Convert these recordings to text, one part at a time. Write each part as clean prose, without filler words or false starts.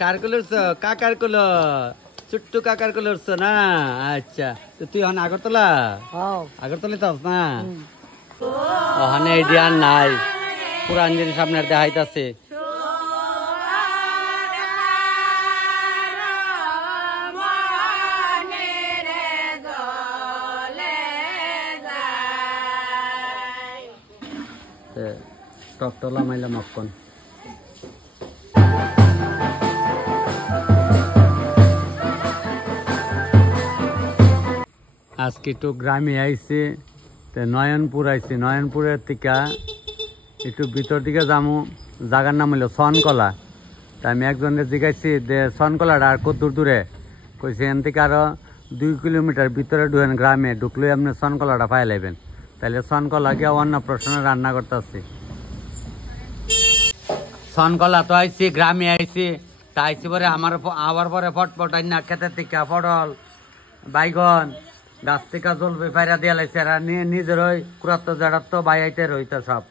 কার কোলে উঠছো? কাকার কোলে, ছোট্ট কাকার কোলে উঠছো না? আচ্ছা, তো তুই এখন আগরতলা? আগরতলা তো না? ওখানে এই আর নাই, পুরান জিনিস আপনার দেখাইতেছে। টকটলা মাইলাম অক্ষণ আজকে একটু গ্রামে আইছে, নয়নপুর আইছে। নয়নপুরের থেকে একটু ভিতর দিকে যাবো, জায়গার নাম হলো সনকলা। তা আমি একজনের জিজ্ঞাসি যে সনকলাটা আর কত দূর দূরে, কইছে এখান থেকে আরো 2 কিলোমিটার ভিতরে ঢুকেন, গ্রামে ঢুকলে আপনি সনকলাটা পাই লাইবেন। তাহলে সনকলা গিয়ে অন্নপ্রাশনে রান্না করতে আসছি। সনকলা তো আইসি, গ্রামে আইসি, তা আইসি পরে আবার পরে ফটফট আইনা খেতের থেকে পটল বাইগন গাছ থেকে জলবে ফাইরা দিয়ে লাইছে। আর নিজের ওই কুড়াত্ত জাড়াত্ত বাইতে রইতে সব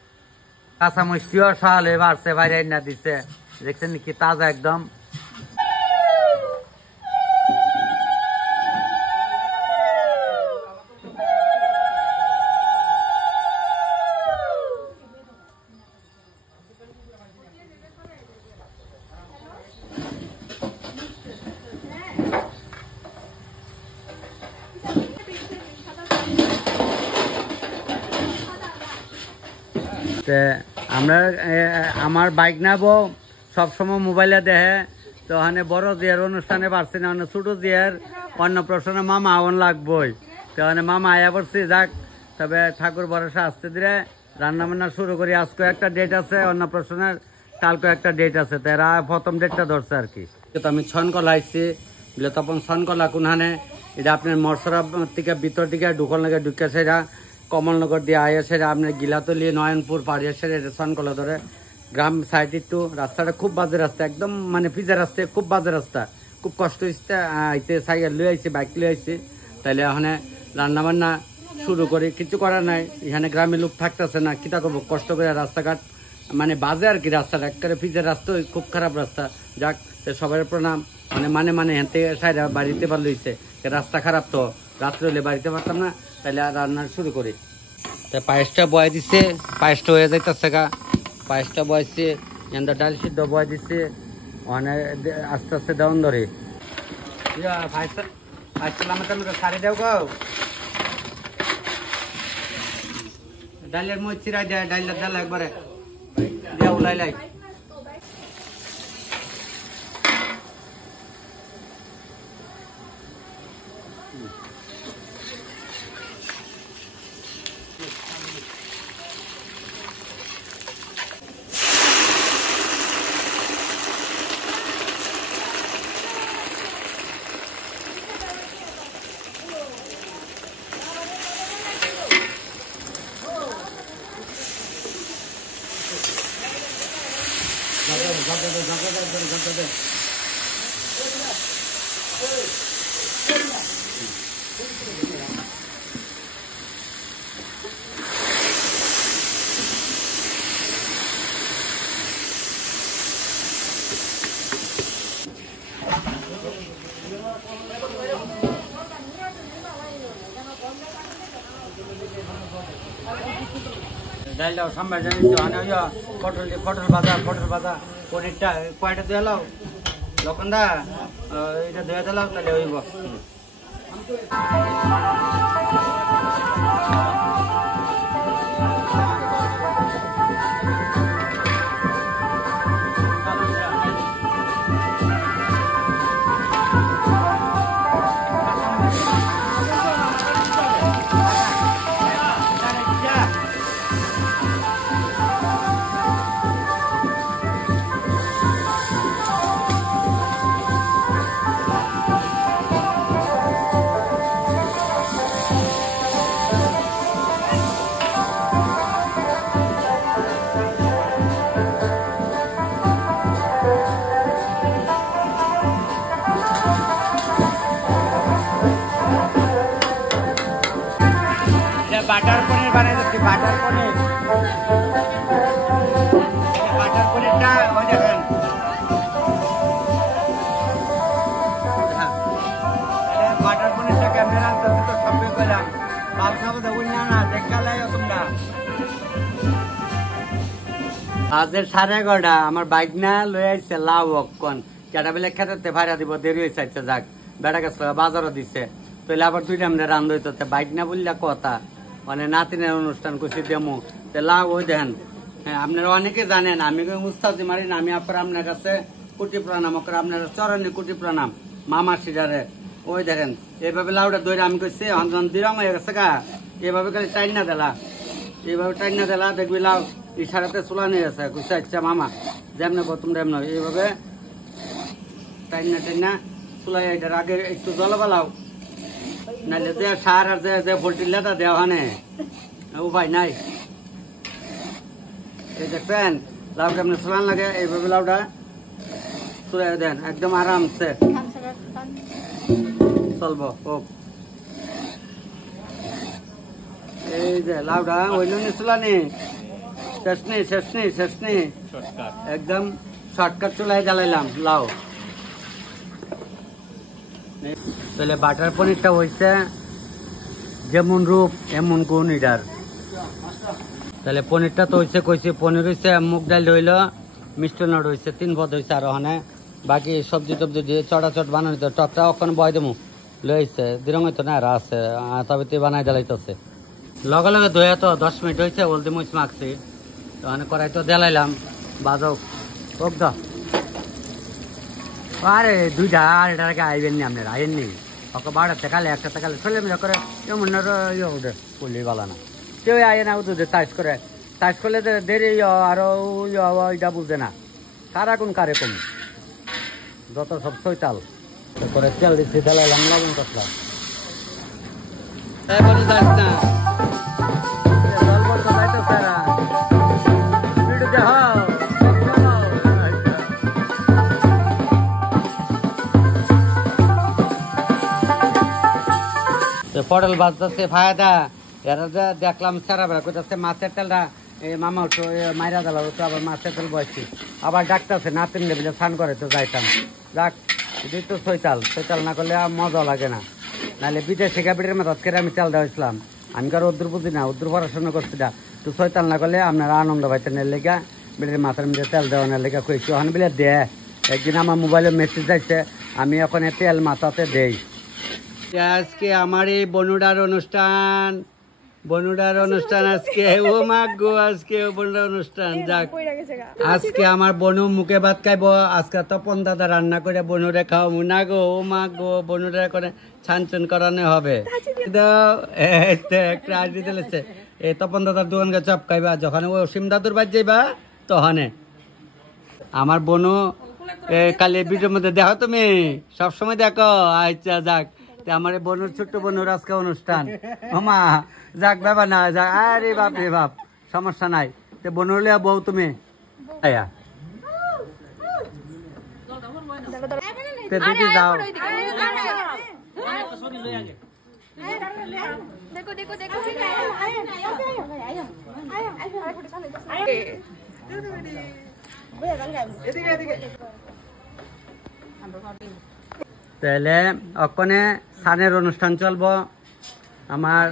কাঁচা মরিচিও সালে বাড়ছে, বাইরে আইনা দিচ্ছে। দেখছেন কি তাজা একদম। আমরা আমার বাইক নাবো সবসময় মোবাইলে দেখে, তো ওখানে বড় জিয়ার অনুষ্ঠানে পারছি না, ছোট জিয়ার অন্নপ্রাশনে মামা আওয়ান লাগবই। তো ওখানে মামা আয়া পড়ছি, যাক তবে ঠাকুর ভরসা আসতে দিলে রান্না বান্না শুরু করি। আজকে একটা ডেট আছে অন্নপ্রাশনের, কালকে একটা ডেট আছে, তো এরা প্রথম ডেটটা ধরছে আর কি। তো আমি ছনকলা আইসি বলে, তখন ছনকলা কোনখানে এটা আপনার মরসরা থেকে ভিতর দিকে ঢুকন লাগে, ঢুকে সেটা কমলনগর দিয়ে আয়ে সেটা আপনার গিলাতলি নয়নপুর পাড়িয়ে সেটা এটা সনকলা ধরে গ্রাম সাইড। একটু রাস্তাটা খুব বাজে রাস্তা, একদম মানে পিজা রাস্তা, খুব বাজে রাস্তা, খুব কষ্ট হচ্ছে আইতে। সাইকেল লুয়ে আইছি, বাইক লুয়ে আইছি, তাইলে ওখানে রান্না বান্না শুরু করি। কিছু করার নাই, এখানে গ্রামে লোক থাকতেছে না, কিতা করবো, কষ্ট করে রাস্তাঘাট মানে বাজে আর কি। রাস্তাটা একেবারে পিজের রাস্তা, খুব খারাপ রাস্তা। যাক সবার প্রণাম, মানে হেঁটে সাইডে বাড়িতে পারলে হইছে, রাস্তা খারাপ তো রাত্রে হলে বাড়িতে পারতাম না, তাহলে আর রান্না শুরু করি। তাই পায়েসটা বয়ে দিচ্ছে, পায়েসটা হয়ে যাইতেছে গা, পায়েসটা বয়েছে, এখানটা ডাল সিদ্ধ বয়ে দিচ্ছে, ওখানে আস্তে আস্তে দেওয়ান ধরে পায়েসটা সারি দেও গো। ডালের মই চিরাই দেয়, ডালের ডাল একবারে দেওয়া উলাই লাই। ডাইলটাও সাম্বার জানিস তো, পটল ভাজা পনিরটা কয়টা ধুয়ে লাও লক্ষণদা, এটা ধুয়ে দিলাও তাহলে হইব। আজ 11:30 আমার বাইক না লয়ে আইছে লাউ অক্ষণ কেটা বেলে খেতে ভাড়া দিব দেরি হয়েছে আচ্ছা যাক বেটা গেছে বাজারও দিছে তাহলে আবার দুইটা আমরা রান্ধ হইতো বাইক না বললে কথা মানে নাতিনের অনুষ্ঠান করছি দেমো লাউ ওই দেন। হ্যাঁ আপনারা অনেকে জানেন আমি উস্তাদি মারি না আমি আপনার কাছে কোটি প্রণাম আপনার চরণে কোটি প্রণাম মামা সিডারে ওই দেখেন এইভাবে লাউটা দইরা আমি কইছি দিরং হয়ে গেছে গা এইভাবে খালি টাইন না দিলা এইভাবে টাইন না দিলা দেখবি লাউ ইশারাতে চুলা নিয়ে গেছে কইছে আচ্ছা মামা যেমন তোমরা এমন এইভাবে টাইন না চুলাই এটার আগে একটু জল বালাও নাহলে যে সার আর যে পোল্ট্রির লেদা দেওয়া হয় উপায় নাই। এই দেখছেন লাউটা আপনি চলান লাগে এইভাবে লাউটা চুলাই দেন একদম আরামসে চলবো হোক। এই যে লাউডা ওইল চুলানি শেষনি একদম শর্টকাট চুলাই জ্বালাইলাম লাউ। তাহলে বাটার পনিরটা হয়েছে যেমন রূপ এমন গুণ ইডার। তাহলে পনিরটা তো হয়েছে কইছি পনির হয়েছে মুগ ডাল হইল মিষ্টান্ন হয়েছে 3 পদ হয়েছে আর ওখানে বাকি সবজি টবজি দিয়ে চট বানানো টপটা ওখানে বয় দেবো লইছে দিরং হইতো না আর আছে তবে তুই বানাই দিলাইতেছে লগে লগে ধুয়ে তো 10 মিনিট হয়েছে হলদি মরিচ মাখছি ওখানে কড়াই তো দেলাইলাম বাজক হোক দ আরে দুইটা আর এটার আগে আইবেন নি আপনারা আইন নি ওকে 12টা কালে 1টা কালে চলে মিলে করে এমন ইয়ে করলে বলা না কেউ আয় না দুধে চাষ করলে দেরি আরো ওইটা বুঝে না কারা কোন কারে কম যত সব ছয়তাল করে তেল দিচ্ছি তেলাইলাম লবণ করলাম পটল বাজতেছে ফায়দা এরা দেখলাম সারা বেড়া করতেছে মাছের তেলটা মামা উঠো মাইরা দিল তো আবার মাছের তেল বসছি আবার ডাকতেছে নাতিন লেবিলে স্নান করে তো যাইতাম যাক এটাই তো ছয়তাল না করলে মজা লাগে না নাহলে বিদেশে ক্যাপিটের মাথাত করে আমি চাল দেওয়াইছিলাম আমি কারো উদ্দুর বুঝি না উদ্দুর পড়াশোনা করছি না তো ছয়তাল না করলে আপনারা আনন্দ পাইতেন এর লেগা বিলের মাথার মধ্যে তেল দেওয়ানোর লেগা কইছি ওখানে বিলে দে একদিন আমার মোবাইলে মেসেজ যাইছে আমি এখন তেল মাথাতে দেই। আজকে আমার এই বনুডার অনুষ্ঠান আজকে ও মাগো আজকে বনুডার অনুষ্ঠান যাক আজকে আমার বনু মুখে ভাত খাইব আজকে তপন দাদা রান্না করে বনুরে খাও মুনা গো ও মাগো বনুরে করে ছানছন করানো হবে একটা আইডি দিলেছে এই তপন দাদার দোকান গে চপ খাইবা যখন ও অসীম দাদুর বাদ যাইবা তখনে আমার বনু কালি ভিডিওর মধ্যে দেখো তুমি সবসময় দেখো আচ্ছা যাক আমার বনুর ছোট্ট বনুর আজকে অনুষ্ঠান মামা যাক বাবা না যাক আরে বাপ রে বাপ সমস্যা নাই তো বনুরলে বউ তুমি দিদি যাও তাহলে ওখানে সানের অনুষ্ঠান চলবো আমার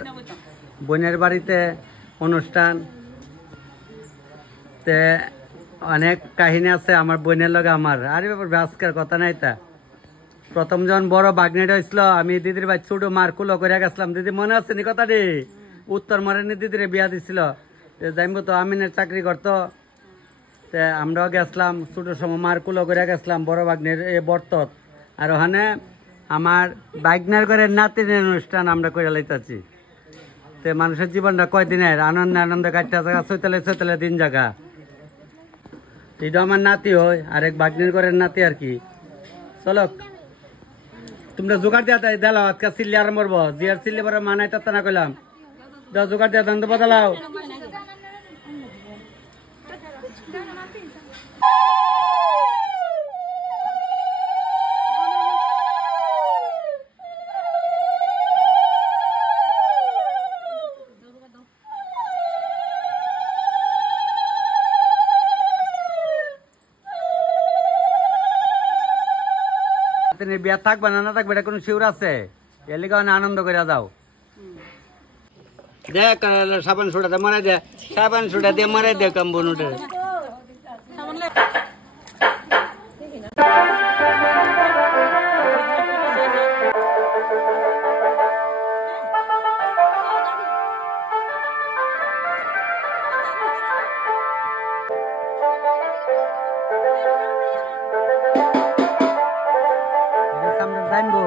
বোনের বাড়িতে অনুষ্ঠান তে অনেক কাহিনী আছে আমার বোনের লগে আমার আরে ব্যাপার আজকের কথা নাই তা প্রথম যখন বড় বাগনেট হয়েছিল আমি দিদির ভাই ছোট মার কুলো করে গেছিলাম দিদি মনে আছে নি কথা রে উত্তর মারেনি দিদির বিয়া দিছিল যাইব তো আমিনের চাকরি করতো তে আমরাও গেছিলাম ছোট সময় মার কুলো করে গেছিলাম বড় বাগনের বর্তত আর ওখানে আমার বাইকনার করে নাতিনের অনুষ্ঠান আমরা করে লাইতেছি তো মানুষের জীবনটা কয়দিনের আনন্দে কাটতে জায়গা ছয়তলে দিন জায়গা এটা আমার নাতি হয় আরেক বাগনের করে নাতি আর কি চলো তোমরা জোগাড় দিয়া দিলাও আজকে চিল্লি আরম্ভ করবো জিয়ার চিল্লি পরে মানাই তাত্তা না কইলাম জোগাড় দিয়া দান তো বদলাও বিয়া থাকবে না থাকবে এটা কোনো শিউর আছে এর লিগে আনন্দ করে যাও দেখ সাবান সুটা মনে দে সাবান সুটা দিয়ে মরে দে কম্বনুটে জানবো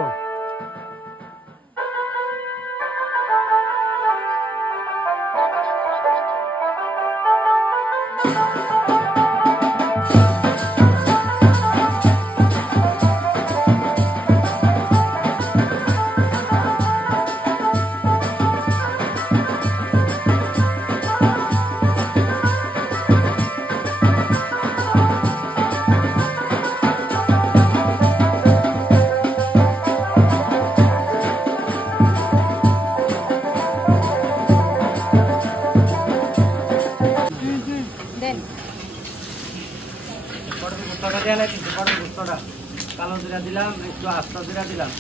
কালো জিরা দিলাম, একটু আস্ত জিরা দিলাম।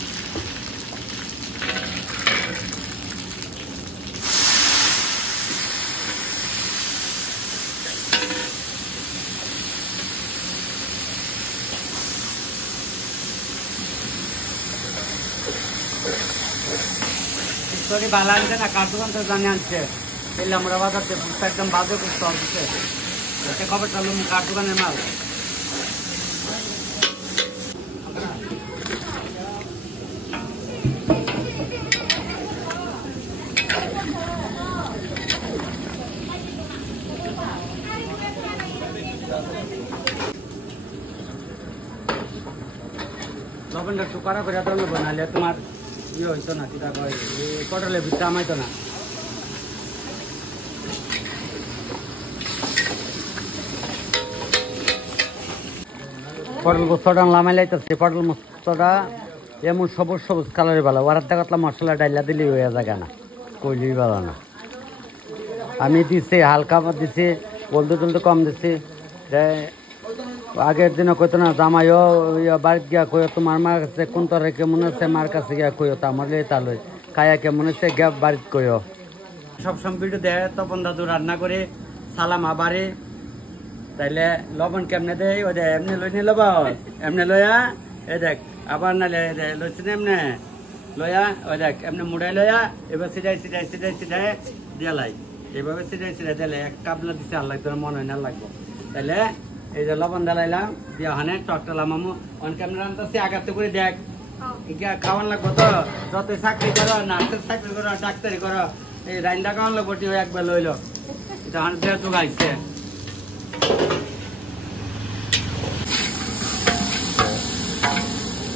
ভালো আনছে না, কার্টুন জানি আনছে এলে আমরা বাজারতে একদম বাজে করতে হবে। খবরটা হলো কার দোকানের মাল। লবণটা একটু কড়া করে তো বানালে তোমার ইয়ে হইতো না, কিটা কয় পটলের ভিতরে আমাইতো না। পটল গোস্তটা লামাই লাইতেছে। পটল গোস্তটা এমন সবুজ সবুজ কালারের ভালো, ওরার দেখাতলা মশলা ডাইলা দিলে হয়ে যায় না, কইলেই ভালো না। আমি দিছি হালকা দিছি, বলতে টলতে কম দিছি। আগের দিনও কইতো না জামাইও বাড়িতে গিয়া কইও তোমার মার কাছে কোন তরে কেমন আছে, মার কাছে গিয়া কইও তো আমার তাহলে খাইয়া কেমন আছে গিয়া বাড়িতে কইও। সবসময় ভিডিও দেয় তপন দাদু রান্না করে সালাম আবারে, তাইলে লবণ কেমনে দেয় ওই দেয় এমনি লই নিল এমনি লয়া এ দেখ আবার না লইছি না এমনি লয়া ওই দেখ এমনি মুড়াই লয়া এবার সিটাই সিটাই সিটাই সিটাই দিয়ালাই, এভাবে সিটাই সিটাই দিলে এক কাবলা দিছে আর লাগতো মনে হয় না লাগবো। তাইলে এই যে লবণ ডালাইলাম দিয়া হানে টকটালাম মামু অন কেমন রান্তাছি আগাতে করে দেখ খাওয়ান লাগবো। তো যত চাকরি করো, নার্সের চাকরি করো, ডাক্তারি করো, এই রান্না খাওয়ান লাগবো একবার লইল এটা হান তো গাইছে।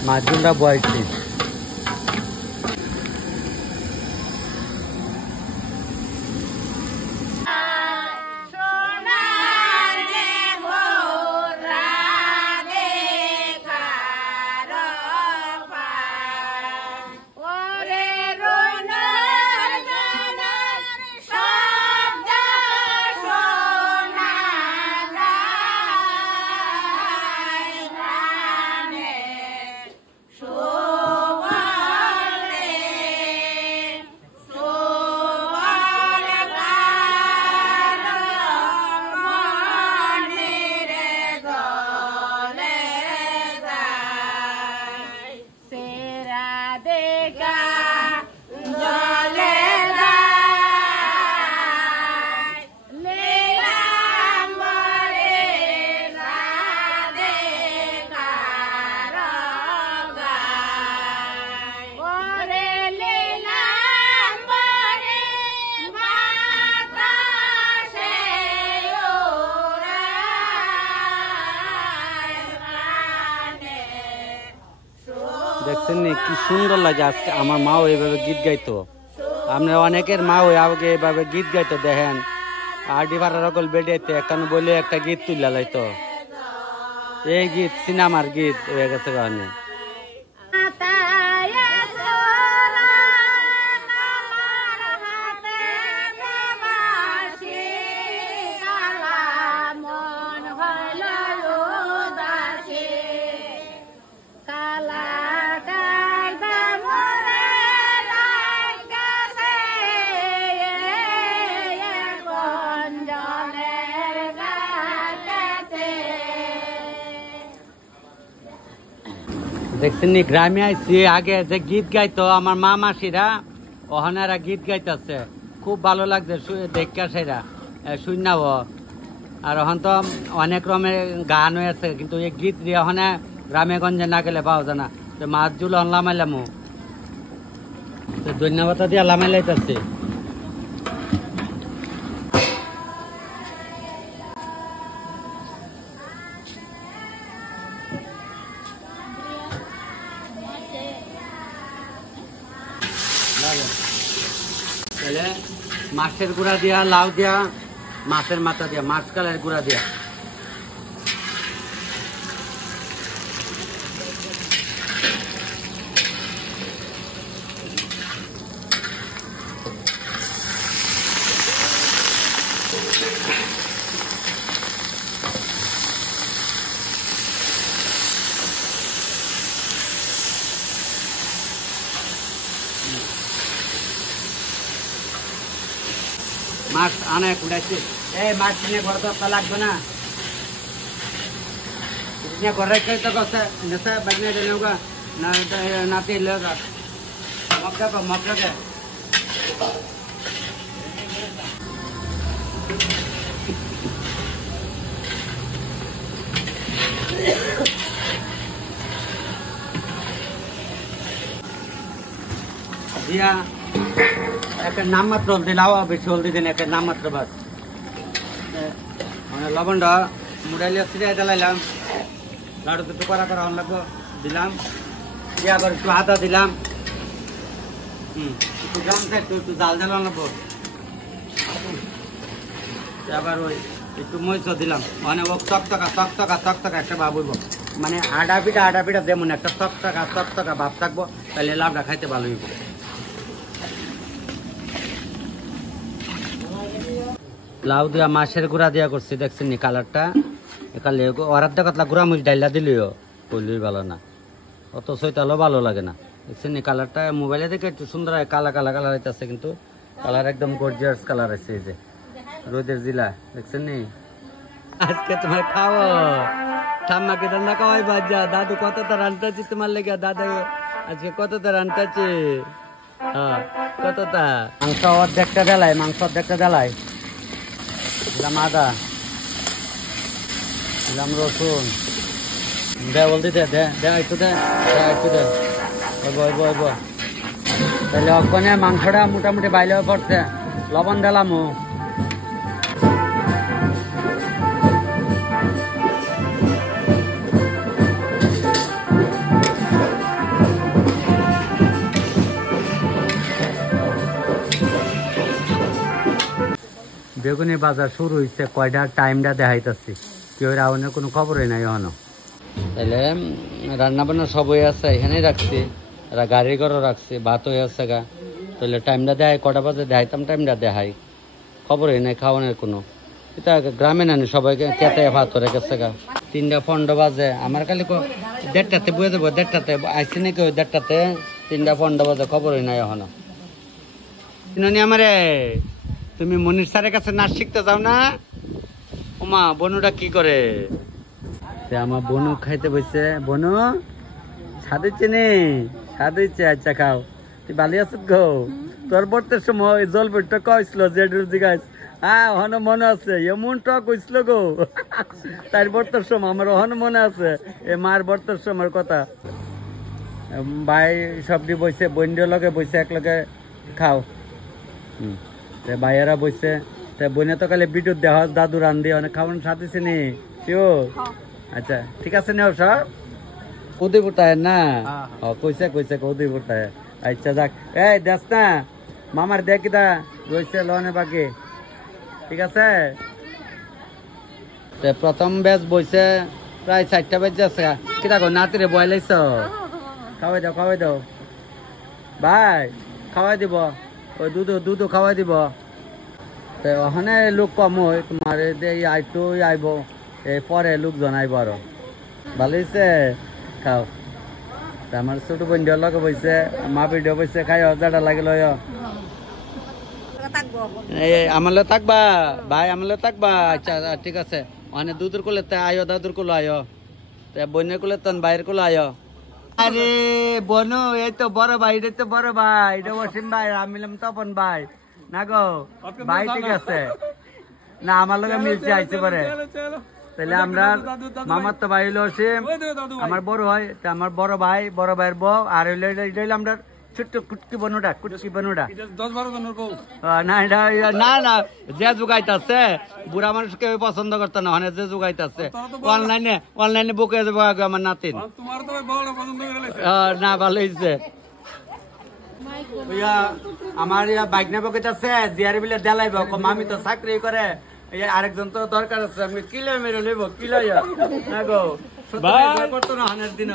মাছগুলা বয়সী দেখছেন কি সুন্দর লাগে। আজকে আমার মাও এইভাবে গীত গাইতো, আপনার অনেকের মাও আগে এইভাবে গীত গাইতো। দেখেন আডি ভাড়া রকল বেড়াইতে এখন বলে একটা গীত তুলে লাইতো, এই গীত সিনেমার গীত হয়ে গেছে গানে। দেখছেন নি গ্রামে আইছি আগে যে গীত গাইতো আমার মা মাসিরা ওখানেরা গীত গাইতেছে খুব ভালো লাগছে দেখা সেরা শুনাব আর ওখান তো অনেক রকমের গান হয়েছে কিন্তু এই গীত দিয়ে ওখানে গ্রামে গঞ্জে না গেলে পাওয়া যায় না তো মাছ জুল লামাইলামু ধন্যবাদ দিয়ে লামাইলাইতেছি তাহলে মাছের গুঁড়া দিয়া লাউ দিয়া মাছের মাথা দিয়া মাছ কালের গুঁড়া দিয়া মাছ আনা কুড়াইছে এই মাছ নিয়ে ঘর তো লাগবে না ঘরে খাই তো কথা নেশা বাগনে দেনেওগা না নাতে লেগা মক্কা দিয়া একটা নাম মাত্র হলদি লাও বেশি হলদি দিন একটা নাম মাত্র বাস মানে লবণটা মুড়াইলে ছিটাই দিলাম লাড়ু একটু করা করা লাগবো দিলাম দিয়ে আবার একটু আদা দিলাম একটু গামছা একটু জাল জাল লাগবো আবার ওই একটু মরিচ দিলাম মানে ও চকচকা একটা ভাব হইব মানে আডা পিঠা যেমন একটা চকচকা ভাব থাকবো তাহলে লাভটা খাইতে ভালো হইব লাউ দিয়া মাছের গুঁড়া দিয়া করছি দেখছেন নি কালারটা একালে ওরার দেখাতলা গুঁড়া মুচ ডাইলা দিলিও কইলই ভালো না অত সইতালো ভালো লাগে না দেখছেন নি কালারটা মোবাইলে দেখে একটু সুন্দর হয় কালার হইতেছে কিন্তু কালার একদম গর্জিয়াস কালার আছে এই যে রোদের জিলা দেখছেন নি আজকে তোমার খাও ঠাম্মাকে রান্না খাওয়াই বাজা দাদু কতটা রান্তাছি তোমার লেগে দাদা আজকে কতটা রান্তাছি হ্যাঁ কতটা মাংস অর্ধেকটা দেলাই দিলাম আদা দিলাম রসুন দে বলতে দে একটু দে তাহলে ওখানে মাংসটা মোটামুটি বাইলে পড়ছে লবণ দিলাম বেগুনি বাজার শুরু হয়েছে কয়টা টাইমটা দেখাইতেছি কেউ রাউনের কোনো খবরই নাই এখনো তাহলে রান্না বান্না সব হয়ে আছে এখানেই রাখছি এরা গাড়ি ঘরও রাখছি ভাত হয়ে আছে গা তাহলে টাইমটা দেখাই কটা বাজে দেখাইতাম টাইমটা দেখাই খবরই নাই খাওয়ানোর কোনো এটা গ্রামে নানি সবাইকে কেটে ভাত হয়ে গেছে গা 3:15 বাজে আমার খালি 1:30তে বয়ে যাবো 1:30তে আইসি নাকি ওই 1:30তে 3:15 বাজে খবরই নাই এখনো চিনি আমারে তুমি মনির স্যারের কাছে নাচ শিখতে যাও না ওমা বনুটা কি করে আমার বনু খাইতে বসে বনু সাদিচ্ছে নি সাদিচ্ছে আচ্ছা খাও তুই ভালো আছিস গো তোর বর্তের সময় জল বইটা কইছিল জেডুর জিগাইস হ্যাঁ ওখানে মনে আছে এমন টক হইছিল গো তার বর্তের সময় আমার ওখানে মনে আছে এ মার বর্তের সময়ের কথা ভাই সবটি বসে বন্ডিও লগে বসে এক লগে খাও ভাইয়েরা বসে বোনে তো খালি বিদ্যুৎ দেওয়া দাদু রান্ধি অনেক খাওয়ান সাথে নি আচ্ছা ঠিক আছে নেও সব উদয়পুরটায় না কইছে উদয়পুরটায় আচ্ছা যাক এই দেখ না মামার দেখ কিতা রয়েছে লনে বাকি ঠিক আছে প্রথম ব্যাচ বইছে প্রায় 4টা বেজে আছে কিতা কো নাতিরে বয়লাইছ খাওয়াই দাও ভাই খাওয়াই দিব ওই দুধ খাওয়াই দিব ওখানে লোক কম হয় তোমার আইটো আইব পরে লোকজন আইব আরো ভালো হয়েছে খাও আমার ছোট বন্ধু লগে বইছে মা ভিডিও বইছে খাই যাটা লাগিল আমার থাকবা ভাই আমার থাকবা আচ্ছা ঠিক আছে ওখানে দুধের কোলে আয়ো দাদুর কোলে আয়ো বন্যের কোলে তন বাইরের কোলে আয়ো আরে বনু এই তো বড় ভাই, এটা তো বড় ভাই, এটা অসীম ভাই, আমি মিলাম তপন ভাই না গো ভাই, ঠিক আছে না আমার লগে মিলছে আইতে পারে। তাহলে আমরা মামার তো ভাই হইলো অসীম, আমার বড় হয় আমার বড় ভাই, বড় ভাইয়ের বউ, আর হইলো এটা হইলো আমরা ছোট্ট কুটকি বনুটা, কুটকি বনুটা। না এটা না না, যে যুগাইতেছে বুড়া মানুষ কেউ পছন্দ করতো না, মানে যে যুগাইতেছে অনলাইনে অনলাইনে বুকে যাবো আগে আমার নাতিন। না ভালো হয়েছে। আমার বাইক নেবো আছে জিয়ারে বিলে দেলাইব, মামি তো চাকরি করে, আরেকজন তো দরকার আছে, আমি কিলো মেরে লইব কিলো না গো করতো না হানের দিন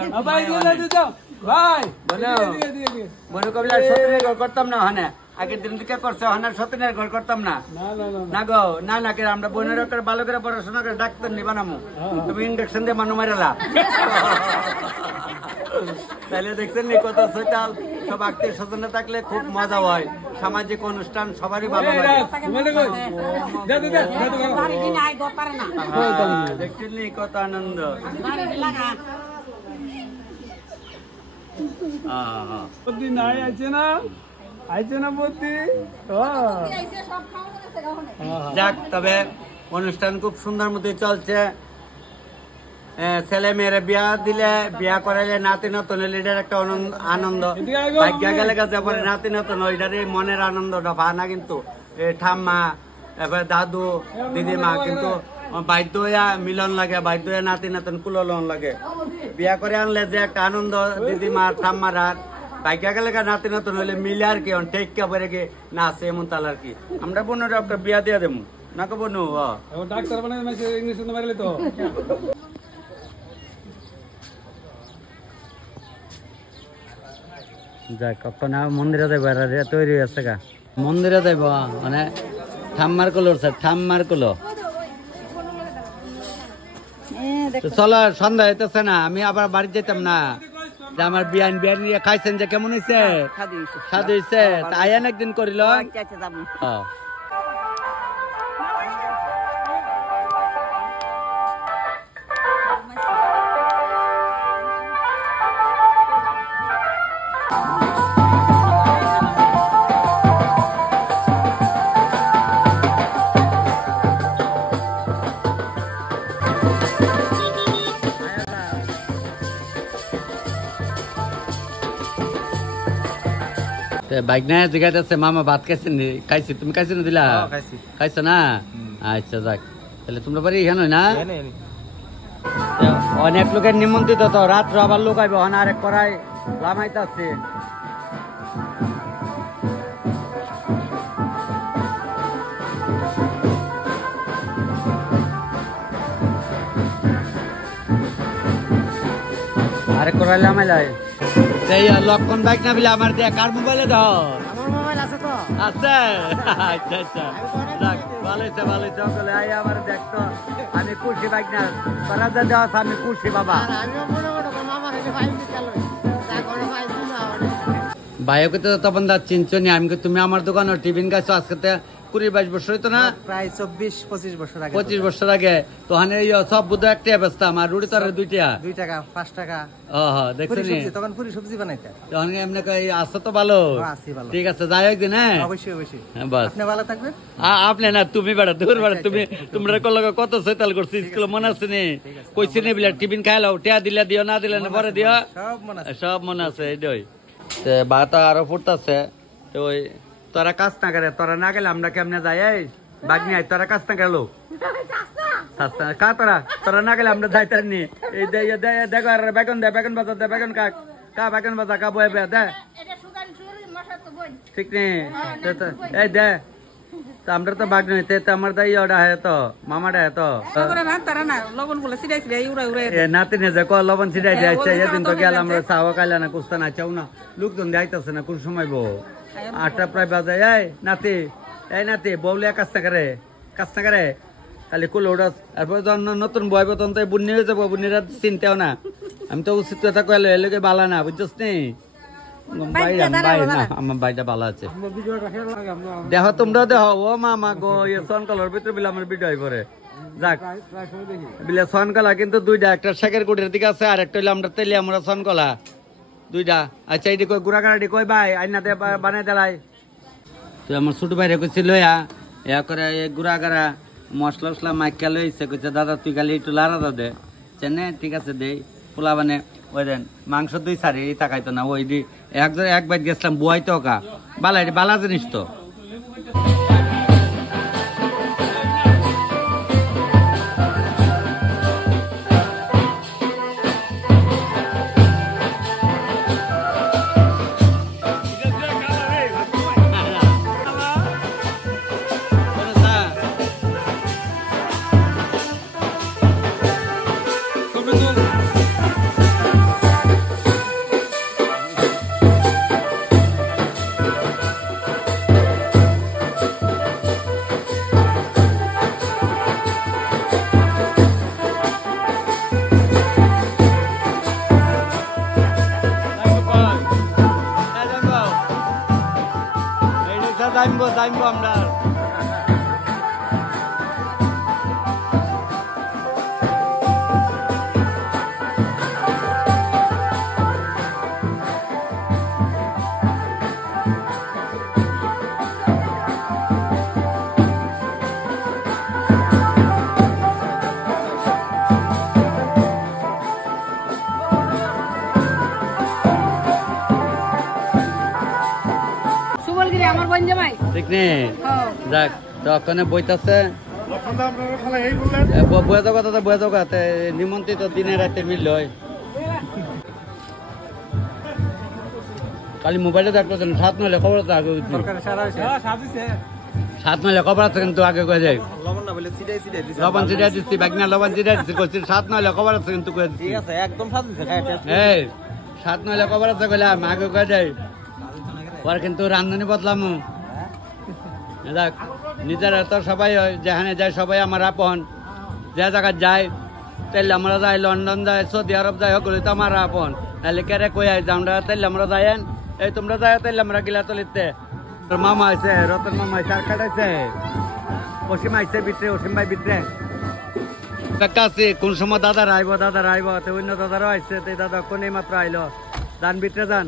মনে কবি সতীনের ঘর করতাম না, হানে আগের দিন দিকে করছে, হানের সতীনের ঘর করতাম না না গো না না কে আমরা বোনের ভালো করে পড়াশোনা করে ডাক্তার নিবা নামো, তুমি ইঞ্জেকশন দিয়ে মানু মারালা। তাহলে দেখছেন নি কত সোশ্যাল, সব আত্মীয় স্বজনে থাকলে খুব মজা হয়, সামাজিক অনুষ্ঠান সবারই ভালো লাগে। দেখছেন নি কত আনন্দ। যাক তবে অনুষ্ঠান খুব সুন্দর মতো চলছে। ছেলে মেয়েরা বিয়া দিলে, বিয়া করাইলে নাতি নতুন হইলে এটার একটা আনন্দ, ভাগ্য গেলে কাছে পরে নাতি নতুন ওইটার মনের আনন্দটা ভা না, কিন্তু ঠাম্মা এবার দাদু দিদিমা কিন্তু বাধ্য হইয়া মিলন লাগে, বাধ্য হইয়া নাতি নতুন কুলন লাগে। বিয়া করে আনলে যে একটা আনন্দ দিদিমা ঠাম্মার আর ভাগ্য গেলে নাতি নতুন হইলে মিলে আর কি টেক্কা পরে কি না আছে এমন তাল আর কি। আমরা বোনের একটা বিয়া দিয়ে দেবো না কো বোনু ডাক্তার বানাই তো। যাই কখন মন্দিরে যাইব, তৈরি আছে গা মন্দিরে যাইব, মানে ঠাম্মার কুলো ঠাম্মার কুলো। চলো সন্ধ্যা হইতেছে না, আমি আবার বাড়ি যেতাম না, যে আমার বিয়ান বিয়ান নিয়ে খাইছেন যে কেমন হয়েছে, স্বাদ হয়েছে, আয়ান একদিন করিল। বাইক না জিগাইতেছে মামা ভাত খাইছেন, খাইছি তুমি খাইছো না দিলা, খাইছো না? আচ্ছা যাক, তাহলে তোমরা বাড়ি এখানে না অনেক লোকের নিমন্ত্রিত, তো রাত্র আবার লোক আইব, আরেক করাই লামাইতেছে। আরেক করাই লামাইলাই লক্ষণ বাইক না বিলে আমার দিয়ে কার মোবাইলে দাও, আছে আচ্ছা আচ্ছা ভালো হয়েছে ভালো হয়েছে, সকলে আই আমার দেখতো আমি খুশি বাইক না তোরা যা দেওয়া আমি খুশি বাবা। ভাইকে তো তখন দা চিনছো নি, আমি তুমি আমার দোকানে টিফিন খাইছো আজকে 20-22 বছর হইতো না, প্রায় 24-25 বছর আগে। তো সব বুধ একটা ব্যস্ত আমার রুটি তো 2 টাকা 5 টাকা দেখছেন তখন পুরি সবজি বানাইতে, তখন এমনি আসতো তো ভালো, ঠিক আছে যাই একদিন। হ্যাঁ অবশ্যই অবশ্যই, বাস আপনি ভালো থাকবেন। আপনি না তুমি বেড়া দূর বেড়া, তুমি তোমরা কত সৈতাল করছি স্কুল মনে আছে নি, কইছি নি বিলা টিফিন খাইলাও, টিয়া দিলে দিও না দিলে না পরে দিও, সব মনে আছে। এইটাই বাতা আরো ফুটতেছে, তো ওই তোরা কাজ না করে, তোরা না গেলে আমরা কেমনে যাই, এই বাগনি আই তোরা কাজ না গেল কা তোরা না গেলে আমরা যাইতার নি। এই দেখো আর বেগুন দে, বেগুন বাজার দে, বেগুন কাক কা বেগুন বাজার কা বয়ে বে দে, ঠিক নেই এই দে। তো আমরা তো বাগনি হইতে আমার দাই ওটা হয় তো মামাটা হয় তো নাতিনে যে লবণ ছিটাই দিয়েছে, এদিন তো গেল আমরা চাওয়া খাইলে না কুস্তা না চাও না, লোকজন যাইতেছে না কোন সময় বউ 8টা প্রায় বাজে। এই নাতি বউলিয়া কাজটা করে খালি কুল উড়াস, তারপর নতুন বয়ব তখন তো বুন্নি হয়ে যাবো, বুন্নিরা চিনতেও না। আমি তো উচিত কথা কইলে এলাকে বালা না বুঝছিস নি আমার ভাইটা ভালো আছে। দেখো তোমরা দেখো ও মামা গো সন কালার ভিতরে বিলে আমার ভিডিও পরে যাক বিলে সন কলা কিন্তু 2টা, একটা শেখের কুটির দিকে আছে আর একটা হইলে আমরা তেলি আমরা সন কলা দুইটা আচ্ছা এটি কই গুড়া গাড়ি কই ভাই আইনা দে বানাই দেলাই তো আমার ছোট ভাইরে কইছিল ইয়া করে গুড়া গাড়া মশলা টসলা মাইকা লইছে কইছে দাদা তুই খালি একটু লাড়া দে চেনে ঠিক আছে দেই পোলা মানে ওই দেন মাংস দুই সারি তাকাইতো না ওই এক বাইট গেছিলাম বুয়াইতো কা বালা জিনিস তো জানবো আমরা আমার বোন জামাই ঠিক নেই যাক তখন বইতাছে বয়ে যাও কথা নিমন্ত্রিত দিনে রাতে মিল হয় খালি মোবাইলে দেখতেছেন 7 নইলে খবর আছে আগে সাত নইলে খবর আছে কিন্তু আগে কয়ে যায় লবণ ছিটাই দিচ্ছি বাগনা লবণ ছিটাই দিচ্ছি করছি 7 নইলে খবর আছে কিন্তু কয়ে দিচ্ছি একদম 7 নইলে খবর আছে কইলাম আগে কয়ে যায় পর কিন্তু রান্ধনি বদলাম দেখ নিজের তো সবাই যেখানে যায় সবাই আমার আপন যে জায়গায় যায় তাইলে আমরা যাই লন্ডন যাই সৌদি আরব যাই সকলে তো আমার আপন তাহলে কেরে কই যে আমরা তাইলে আমরা যাইন এই তোমরা যাই তাইলে আমরা গিলা তলিতে মামা আছে রতন মামা আছে আর কাটাইছে অসীম আইছে ভিতরে অসীম ভাই ভিতরে কাকা আছে কোন সময় দাদারা আইব তো অন্য দাদারাও আইছে তো দাদা কোন মাত্র আইলো যান ভিতরে যান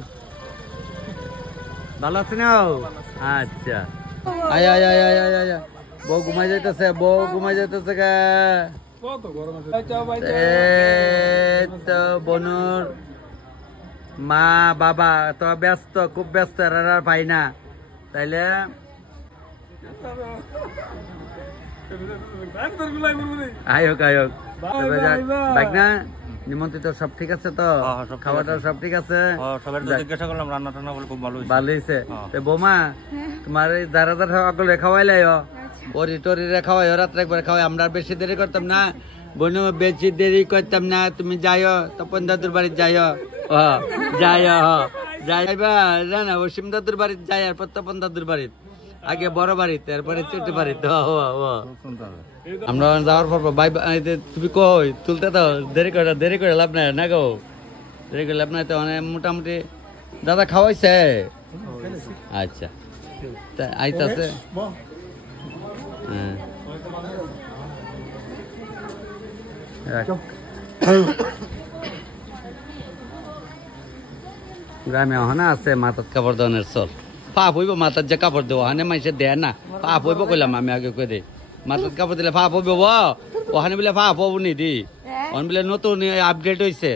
ভালো আছে না আচ্ছা আয় আয় আয় আয় আয় আয় বউ ঘুমাই যাইতেছে গা তো বনুর মা বাবা তো ব্যস্ত খুব ব্যস্ত আর পাই না তাইলে আয়োগ না নিমন্ত্রিত সব ঠিক আছে তো খাওয়া দাওয়া সব ঠিক আছে জিজ্ঞাসা করলাম রান্না টান্না বলে খুব ভালো ভালো হয়েছে বৌমা তোমার যারা সকলে খাওয়াইলাই ওরি টরিরে খাওয়াই রাত্রে একবার খাওয়াই আমরা বেশি দেরি করতাম না বোন বেশি দেরি করতাম না তুমি যাইও তপন দাদুর বাড়ি যাইও যাইবা জানা অসীম দাদুর বাড়ি যাই আর তপন দাদুর বাড়ি আগে বড় বাড়িতে তারপরে ছোট বাড়িতে আমরা যাওয়ার পর ভাই তুমি কই তুলতে তো দেরি করে লাভ নাই না গো দেরি করে লাভ নাই তো মানে মোটামুটি দাদা খাওয়াইছে আচ্ছা আইতাছে গ্রামে হনা আছে মাথার কাপড় দেওয়ানের চল পাপ হইব মাথার যে কাপড় দেবো হানে মাইসে দেয় না পাপ হইব কইলাম আমি আগে কই দিই মাথার কাপড় দিলে পাপ হইব ওখানে বলে পাপ হবো নি দি ওখানে বলে নতুন আপডেট হয়েছে